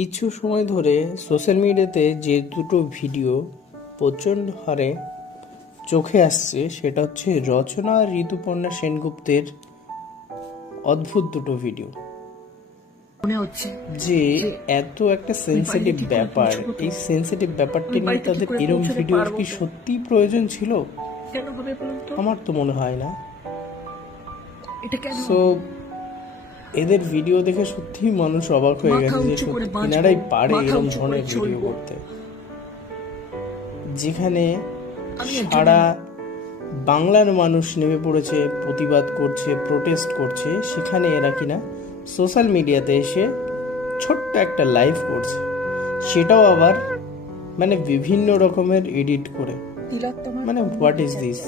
কিছু সময় ধরে সোশ্যাল মিডিয়াতে যে দুটো ভিডিও প্রচণ্ড হারে চোখে আসছে সেটা হচ্ছে রচনা আর ঋতুপর্ণা সেনগুপ্তের অদ্ভুত দুটো ভিডিও। মনে হচ্ছে যে এত একটা সেন্সিটিভ ব্যাপার, এই সেন্সিটিভ ব্যাপারটি নিয়ে তাদের এরকম ভিডিওর কি সত্যিই প্রয়োজন ছিল? কেন হবে বলুন তো? আমার তো মনে হয় না। এটা কেন? সো এদের ভিডিও দেখে সত্যিই মানুষ অবাক হয়ে গেছে যে সত্যি কিনারাই পারে এরকম ধরনের ভিডিও করতে, যেখানে সারা বাংলার মানুষ নেমে পড়েছে, প্রতিবাদ করছে, প্রোটেস্ট করছে, সেখানে এরা কিনা সোশ্যাল মিডিয়াতে এসে ছোট্ট একটা লাইভ করছে, সেটাও আবার মানে বিভিন্ন রকমের এডিট করে। মানে হোয়াট ইজ দিস?